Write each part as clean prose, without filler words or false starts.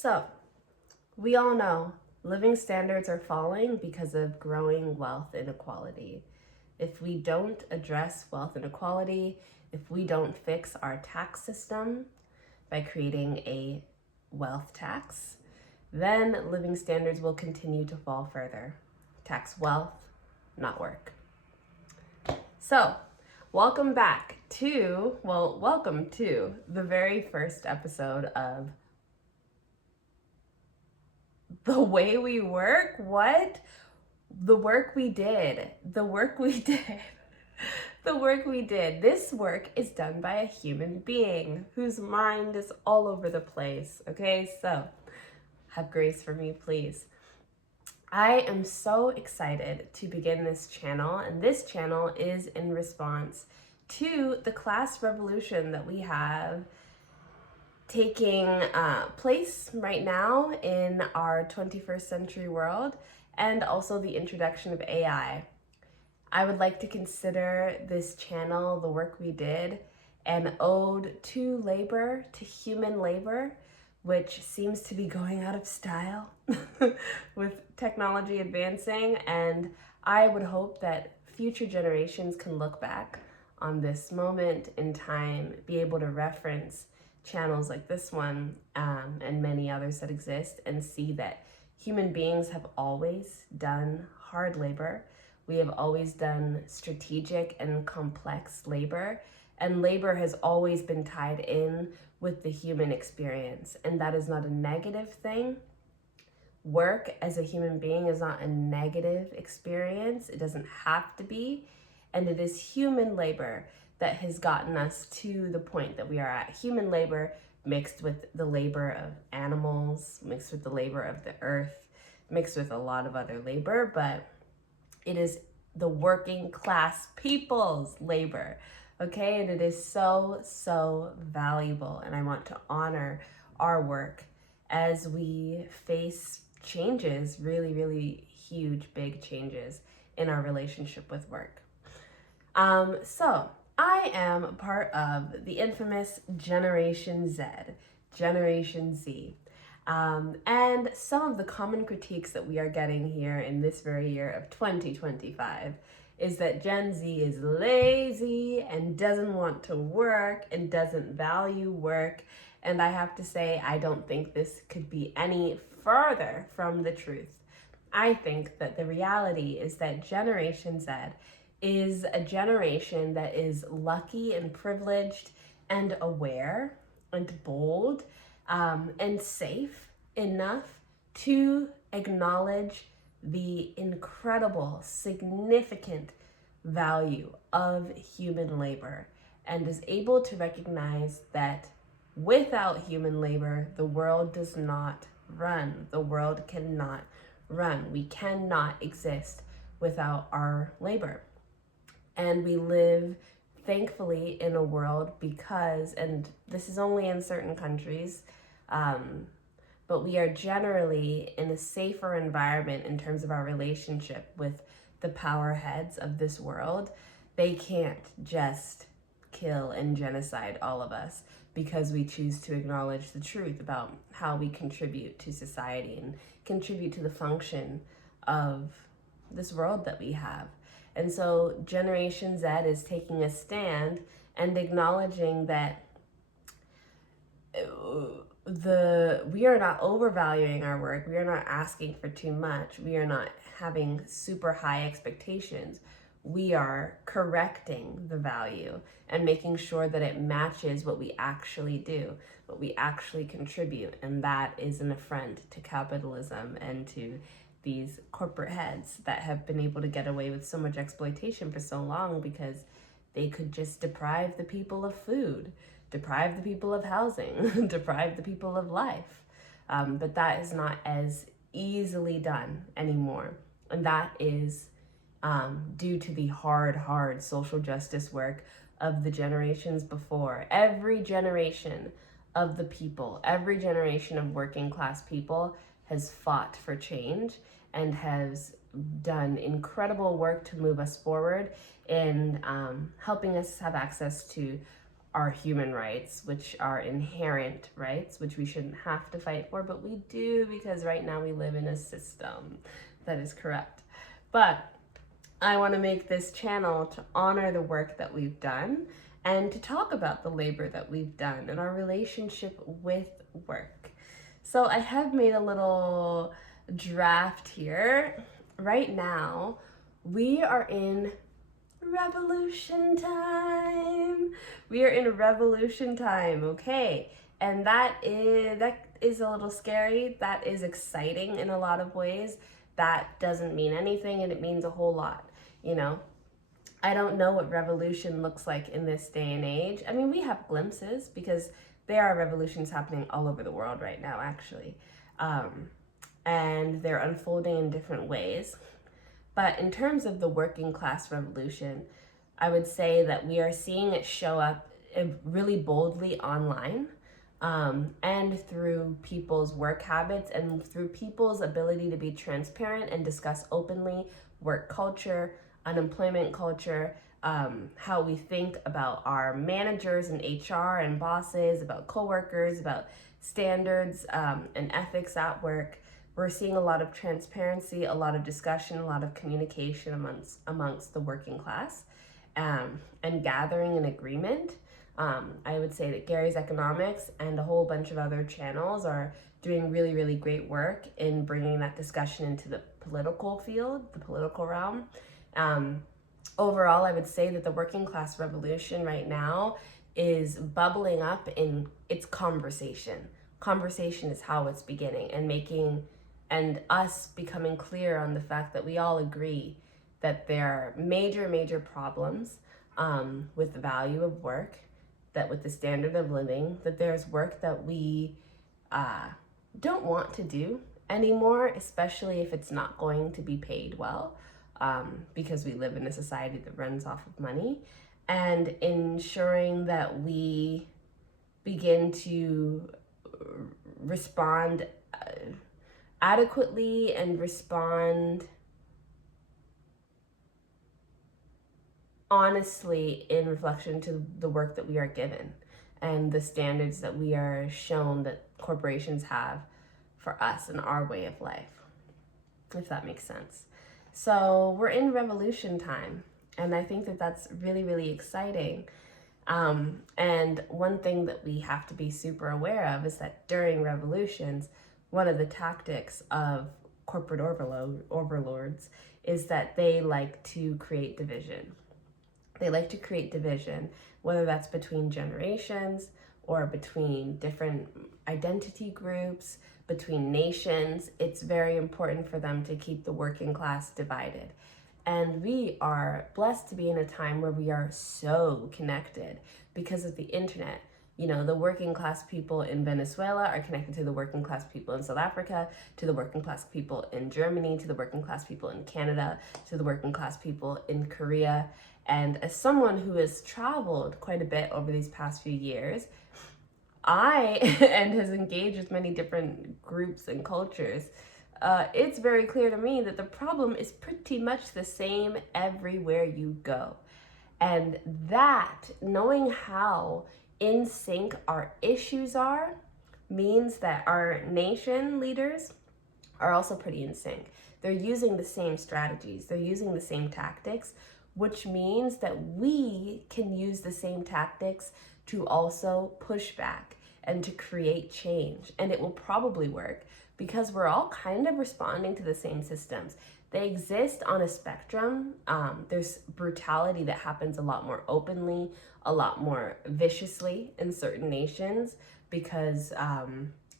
So, we all know living standards are falling because of growing wealth inequality. If we don't address wealth inequality, if we don't fix our tax system by creating a wealth tax, then living standards will continue to fall further. Tax wealth, not work. So, welcome to the very first episode of The Way We Work. What? The work we did. The work we did. The work we did. This work is done by a human being whose mind is all over the place. Okay, so have grace for me, please. I am so excited to begin this channel, and this channel is in response to the class revolution that we have taking place right now in our 21st century world, and also the introduction of AI. I would like to consider this channel, The Work We Did, an ode to labor, to human labor, which seems to be going out of style with technology advancing. And I would hope that future generations can look back on this moment in time, be able to reference channels like this one and many others that exist, and see that human beings have always done hard labor. We have always done strategic and complex labor, and labor has always been tied in with the human experience, and that is not a negative thing. Work as a human being is not a negative experience. It doesn't have to be, and it is human labor that has gotten us to the point that we are at. Human labor mixed with the labor of animals, mixed with the labor of the earth, mixed with a lot of other labor, but it is the working class people's labor, okay? And it is so, so valuable. And I want to honor our work as we face changes, really, really huge, big changes in our relationship with work. So I am part of the infamous Generation Z, Generation Z. And some of the common critiques that we are getting here in this very year of 2025 is that Gen Z is lazy and doesn't want to work and doesn't value work. And I have to say, I don't think this could be any further from the truth. I think that the reality is that Generation Z is a generation that is lucky and privileged and aware and bold and safe enough to acknowledge the incredible, significant value of human labor, and is able to recognize that without human labor, the world does not run. The world cannot run. We cannot exist without our labor. And we live, thankfully, in a world because, and this is only in certain countries, but we are generally in a safer environment in terms of our relationship with the power heads of this world. They can't just kill and genocide all of us because we choose to acknowledge the truth about how we contribute to society and contribute to the function of this world that we have. And so Generation Z is taking a stand and acknowledging that we are not overvaluing our work. We are not asking for too much. We are not having super high expectations. We are correcting the value and making sure that it matches what we actually do, what we actually contribute. And that is an affront to capitalism and to these corporate heads that have been able to get away with so much exploitation for so long because they could just deprive the people of food, deprive the people of housing, deprive the people of life. But that is not as easily done anymore. And that is due to the hard social justice work of the generations before. Every generation of the people, every generation of working class people has fought for change and has done incredible work to move us forward in helping us have access to our human rights, which are inherent rights, which we shouldn't have to fight for, but we do because right now we live in a system that is corrupt. But I want to make this channel to honor the work that we've done and to talk about the labor that we've done and our relationship with work. So I have made a little draft here. Right now, we are in revolution time. We are in revolution time, okay? And that is a little scary. That is exciting in a lot of ways. That doesn't mean anything, and it means a whole lot, you know? I don't know what revolution looks like in this day and age. I mean, we have glimpses because there are revolutions happening all over the world right now, actually. And they're unfolding in different ways. But in terms of the working class revolution, I would say that we are seeing it show up really boldly online, and through people's work habits and through people's ability to be transparent and discuss openly work culture, unemployment culture, how we think about our managers and HR and bosses, about coworkers, about standards and ethics at work. We're seeing a lot of transparency, a lot of discussion, a lot of communication amongst the working class, and gathering an agreement. I would say that Gary's Economics and a whole bunch of other channels are doing really, really great work in bringing that discussion into the political field, the political realm. Overall, I would say that the working class revolution right now is bubbling up in its conversation. Conversation is how it's beginning, and us becoming clear on the fact that we all agree that there are major problems with the value of work, that with the standard of living, that there's work that we don't want to do anymore, especially if it's not going to be paid well, because we live in a society that runs off of money, and ensuring that we begin to respond adequately and respond honestly in reflection to the work that we are given and the standards that we are shown that corporations have for us and our way of life, if that makes sense. So we're in revolution time, and I think that that's really, really exciting. And one thing that we have to be super aware of is that during revolutions, one of the tactics of corporate overlords is that they like to create division. They like to create division, whether that's between generations or between different identity groups, between nations. It's very important for them to keep the working class divided. And we are blessed to be in a time where we are so connected because of the internet. You know, the working class people in Venezuela are connected to the working class people in South Africa, to the working class people in Germany, to the working class people in Canada, to the working class people in Korea. And as someone who has traveled quite a bit over these past few years, and has engaged with many different groups and cultures, it's very clear to me that the problem is pretty much the same everywhere you go. And that, knowing how in sync our issues are, means that our nation leaders are also pretty in sync. They're using the same strategies, they're using the same tactics, which means that we can use the same tactics to also push back and to create change. And it will probably work because we're all kind of responding to the same systems. They exist on a spectrum. There's brutality that happens a lot more openly, a lot more viciously in certain nations because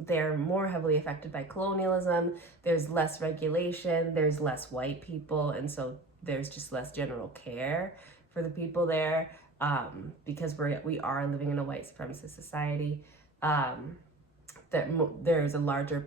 they're more heavily affected by colonialism. There's less regulation, there's less white people, and so there's just less general care for the people there because we are living in a white supremacist society. There's a larger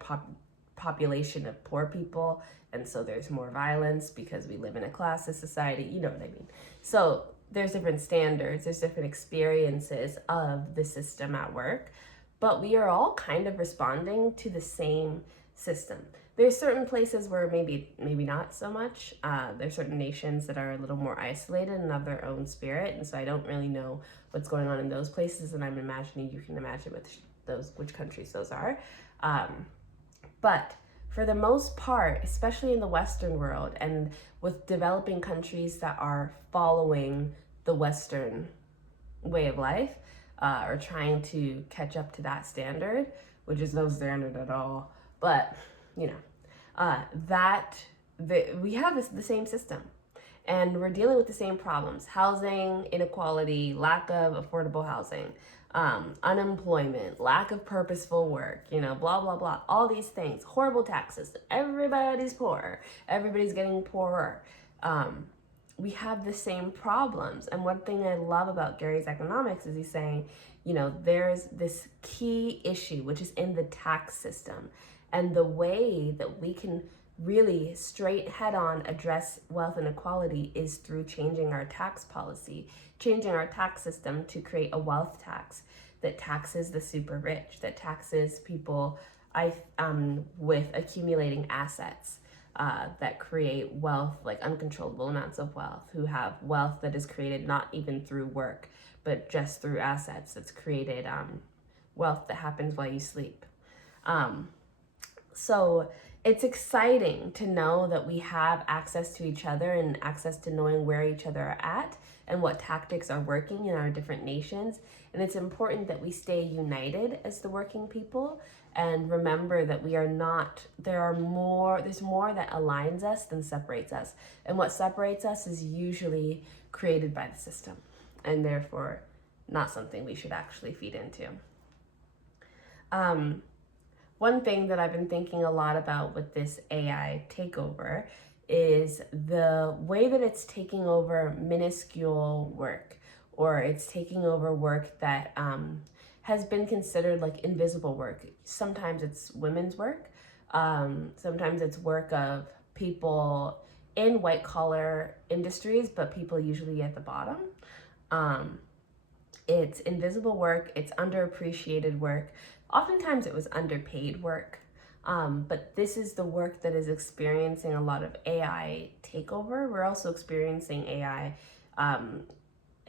population of poor people, and so there's more violence because we live in a classist society, you know what I mean? So there's different standards, there's different experiences of the system at work, but we are all kind of responding to the same system. There's certain places where maybe not so much. There's certain nations that are a little more isolated and of their own spirit, and so I don't really know what's going on in those places, and I'm imagining you can imagine which countries those are. But for the most part, especially in the Western world and with developing countries that are following the Western way of life, or trying to catch up to that standard, which is no standard at all, but you know, we have the same system, and we're dealing with the same problems: housing inequality, lack of affordable housing, unemployment, lack of purposeful work, you know, blah blah blah, all these things, horrible taxes, everybody's poor, everybody's getting poorer. We have the same problems. And one thing I love about Gary's economics is he's saying, you know, there's this key issue, which is in the tax system. And the way that we can really straight head on address wealth inequality is through changing our tax policy, changing our tax system to create a wealth tax that taxes the super rich, that taxes people with accumulating assets. That create wealth, like uncontrollable amounts of wealth, who have wealth that is created not even through work, but just through assets. That's created wealth that happens while you sleep. So it's exciting to know that we have access to each other and access to knowing where each other are at and what tactics are working in our different nations. And it's important that we stay united as the working people and remember that we are not, there's more that aligns us than separates us. And what separates us is usually created by the system, and therefore not something we should actually feed into. One thing that I've been thinking a lot about with this AI takeover is the way that it's taking over minuscule work, or it's taking over work that has been considered like invisible work. Sometimes it's women's work. Sometimes it's work of people in white collar industries, but people usually at the bottom. It's invisible work. It's underappreciated work. Oftentimes it was underpaid work. But this is the work that is experiencing a lot of AI takeover. We're also experiencing AI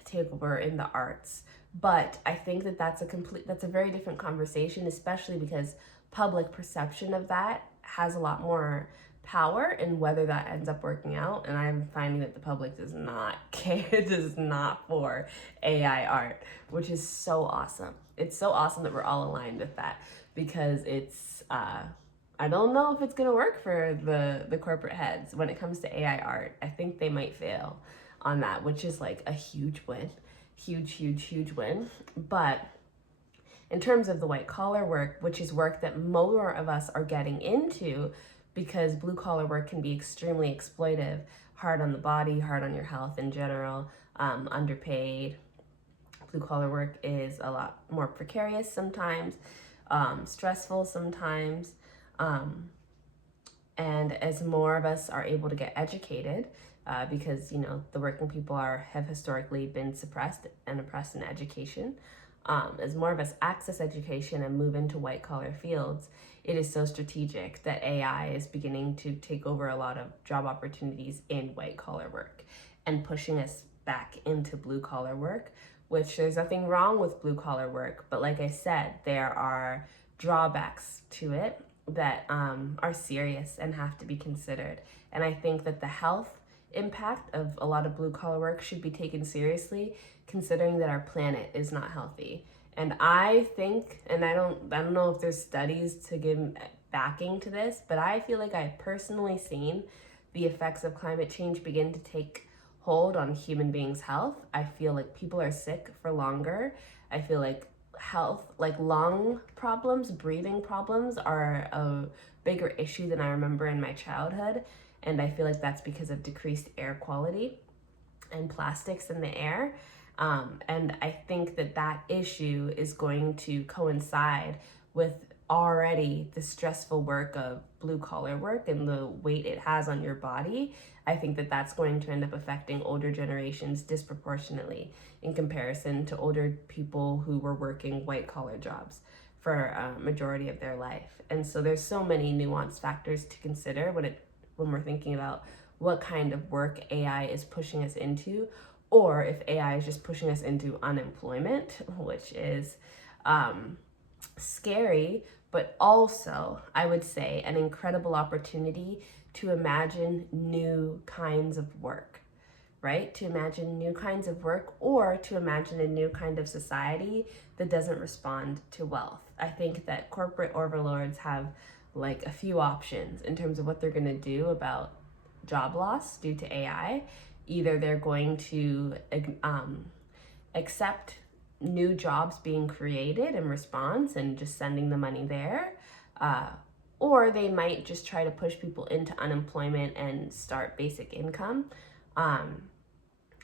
takeover in the arts. But I think that that's a very different conversation, especially because public perception of that has a lot more power in whether that ends up working out. And I'm finding that the public does not care, does not for AI art, which is so awesome. It's so awesome that we're all aligned with that, because it's, I don't know if it's gonna work for the corporate heads when it comes to AI art. I think they might fail on that, which is like a huge win. Huge win. But in terms of the white collar work, which is work that more of us are getting into, because blue collar work can be extremely exploitive, hard on the body, hard on your health in general, underpaid. Blue collar work is a lot more precarious sometimes, stressful sometimes. And as more of us are able to get educated, because, you know, the working people have historically been suppressed and oppressed in education. As more of us access education and move into white collar fields, it is so strategic that AI is beginning to take over a lot of job opportunities in white collar work and pushing us back into blue collar work, which there's nothing wrong with blue collar work. But like I said, there are drawbacks to it that are serious and have to be considered. And I think that the health impact of a lot of blue collar work should be taken seriously, considering that our planet is not healthy. And I think, and I don't know if there's studies to give backing to this, but I feel like I've personally seen the effects of climate change begin to take hold on human beings' health. I feel like people are sick for longer. I feel like health, like lung problems, breathing problems, are a bigger issue than I remember in my childhood. And I feel like that's because of decreased air quality and plastics in the air. And I think that issue is going to coincide with already the stressful work of blue collar work and the weight it has on your body. I think that that's going to end up affecting older generations disproportionately in comparison to older people who were working white collar jobs. for a majority of their life. And so there's so many nuanced factors to consider when we're thinking about what kind of work AI is pushing us into, or if AI is just pushing us into unemployment, which is scary, but also, I would say, an incredible opportunity to imagine new kinds of work, right? To imagine new kinds of work, or to imagine a new kind of society that doesn't respond to wealth. I think that corporate overlords have like a few options in terms of what they're going to do about job loss due to AI. Either they're going to accept new jobs being created in response and just sending the money there, or they might just try to push people into unemployment and start basic income.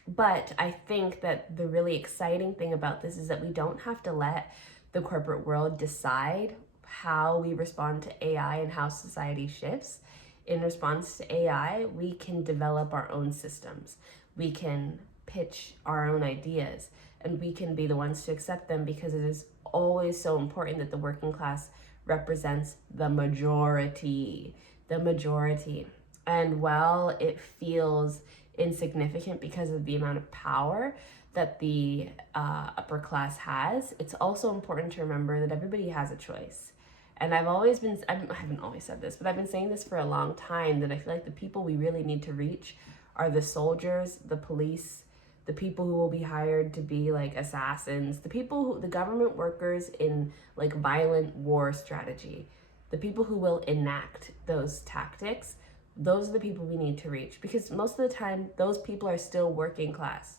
But I think that the really exciting thing about this is that we don't have to let the corporate world decide how we respond to AI and how society shifts. In response to AI, we can develop our own systems. We can pitch our own ideas, and we can be the ones to accept them, because it is always so important that the working class represents the majority. The majority. And while it feels insignificant because of the amount of power that the upper class has, it's also important to remember that everybody has a choice. And I haven't always said this, but I've been saying this for a long time, that I feel like the people we really need to reach are the soldiers, the police, the people who will be hired to be like assassins, the government workers in like violent war strategy, the people who will enact those tactics. Those are the people we need to reach, because most of the time those people are still working class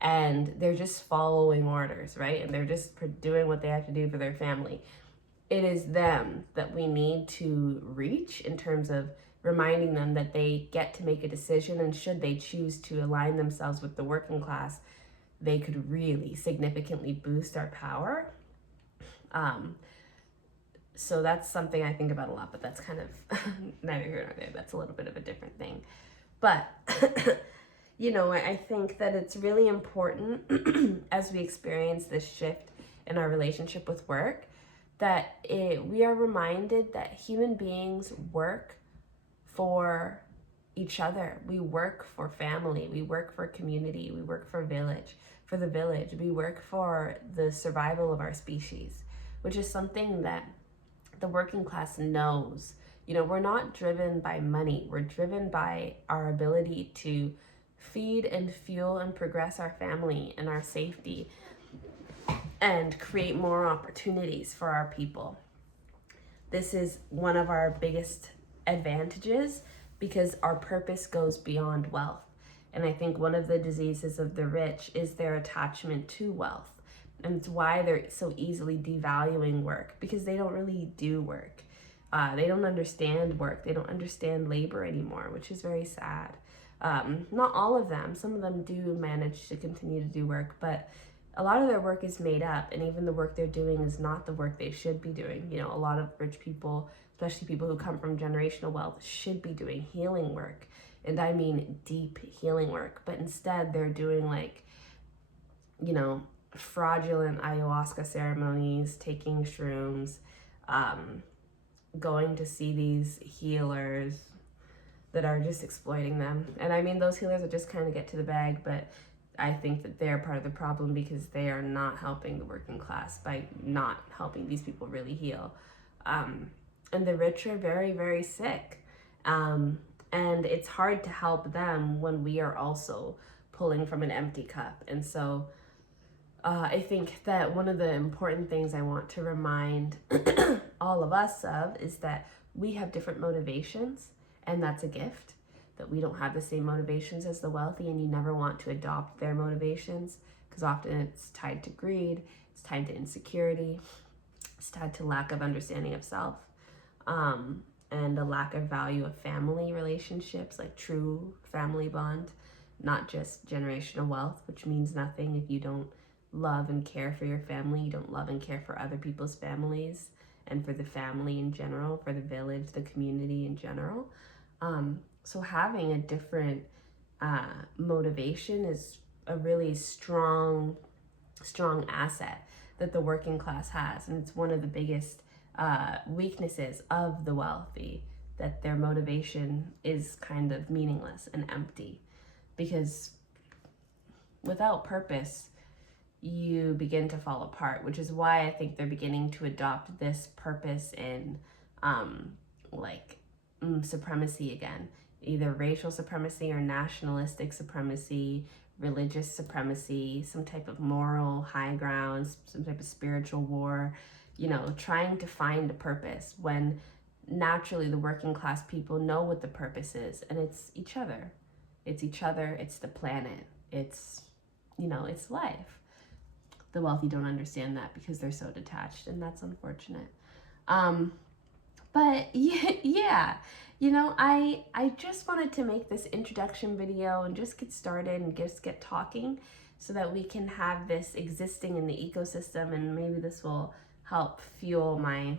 and they're just following orders, right? And they're just doing what they have to do for their family. It is them that we need to reach in terms of reminding them that they get to make a decision, and should they choose to align themselves with the working class, they could really significantly boost our power. So that's something I think about a lot, but that's kind of neither here nor there. That's a little bit of a different thing. But, I think that it's really important as we experience this shift in our relationship with work, that we are reminded that human beings work for each other. We work for family, we work for community, we work for the village, we work for the survival of our species, which is something that the working class knows. We're not driven by money, we're driven by our ability to feed and fuel and progress our family and our safety and create more opportunities for our people. This is one of our biggest advantages, because our purpose goes beyond wealth. And I think one of the diseases of the rich is their attachment to wealth. And it's why they're so easily devaluing work, because they don't really do work. They don't understand work. They don't understand labor anymore, which is very sad. Not all of them. Some of them do manage to continue to do work, but a lot of their work is made up, and even the work they're doing is not the work they should be doing. A lot of rich people, especially people who come from generational wealth, should be doing healing work. And I mean deep healing work. But instead they're doing fraudulent ayahuasca ceremonies, taking shrooms, going to see these healers that are just exploiting them. And I mean, those healers are just kind of get to the bag, but I think that they're part of the problem, because they are not helping the working class by not helping these people really heal. And the rich are very, very sick. And it's hard to help them when we are also pulling from an empty cup. And so I think that one of the important things I want to remind all of us of is that we have different motivations, and that's a gift. That we don't have the same motivations as the wealthy, and you never want to adopt their motivations, because often it's tied to greed, it's tied to insecurity, it's tied to lack of understanding of self, and a lack of value of family relationships, like true family bond, not just generational wealth, which means nothing if you don't love and care for your family, you don't love and care for other people's families, and for the family in general, for the village, the community in general. So having a different motivation is a really strong asset. that the working class has. And it's one of the biggest weaknesses of the wealthy, that their motivation is kind of meaningless and empty. Because without purpose, you begin to fall apart, which is why I think they're beginning to adopt this purpose in supremacy again, either racial supremacy or nationalistic supremacy, religious supremacy, some type of moral high ground, some type of spiritual war, trying to find a purpose when naturally the working class people know what the purpose is, and it's each other. It's each other, it's the planet, it's life. The wealthy don't understand that because they're so detached, and that's unfortunate. But yeah, I just wanted to make this introduction video and just get started and just get talking so that we can have this existing in the ecosystem, and maybe this will help fuel my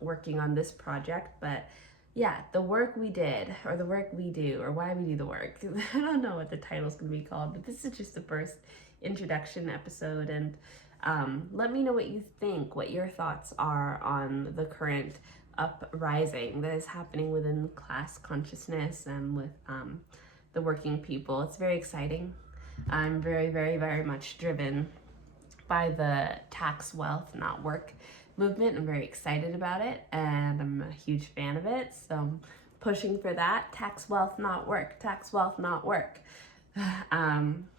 working on this project. But yeah, the work we did, or the work we do, or why we do the work. I don't know what the title's gonna be called, but this is just the first introduction episode, and let me know what you think, what your thoughts are on the current uprising that is happening within class consciousness and with the working people. It's very exciting. I'm very, very, very much driven by the tax wealth, not work movement. I'm very excited about it, and I'm a huge fan of it. So I'm pushing for that. Tax wealth, not work. Tax wealth, not work.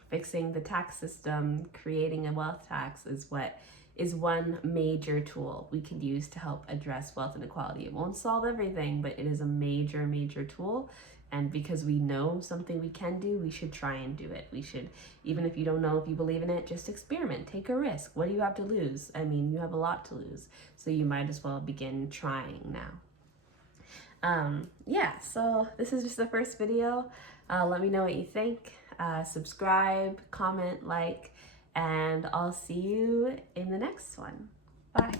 Fixing the tax system, creating a wealth tax is one major tool we could use to help address wealth inequality. It won't solve everything, but it is a major, major tool. And because we know something we can do, we should try and do it. We should, even if you don't know if you believe in it, just experiment, take a risk. What do you have to lose? I mean, you have a lot to lose. So you might as well begin trying now. Yeah, so this is just the first video. Let me know what you think. Subscribe, comment, like, and I'll see you in the next one. Bye.